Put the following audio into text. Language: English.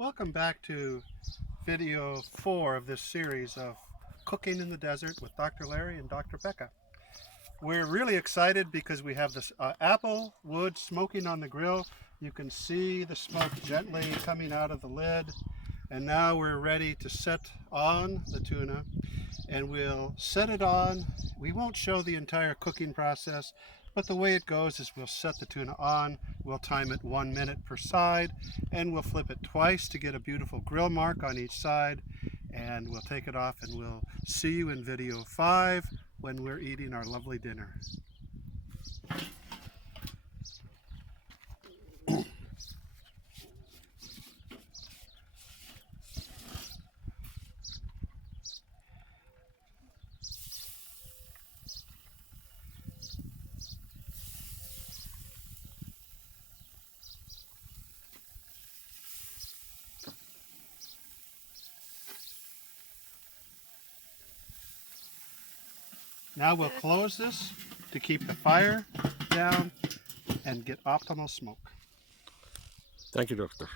Welcome back to video 4 of this series of Cooking in the Desert with Dr. Larry and Dr. Becca. We're really excited because we have this apple wood smoking on the grill. You can see the smoke gently coming out of the lid. And now we're ready to set on the tuna, and we'll set it on. We won't show the entire cooking process, but the way it goes is we'll set the tuna on, we'll time it 1 minute per side, and we'll flip it twice to get a beautiful grill mark on each side, and we'll take it off and we'll see you in video 5 when we're eating our lovely dinner. Now we'll close this to keep the fire down and get optimal smoke. Thank you, Doctor.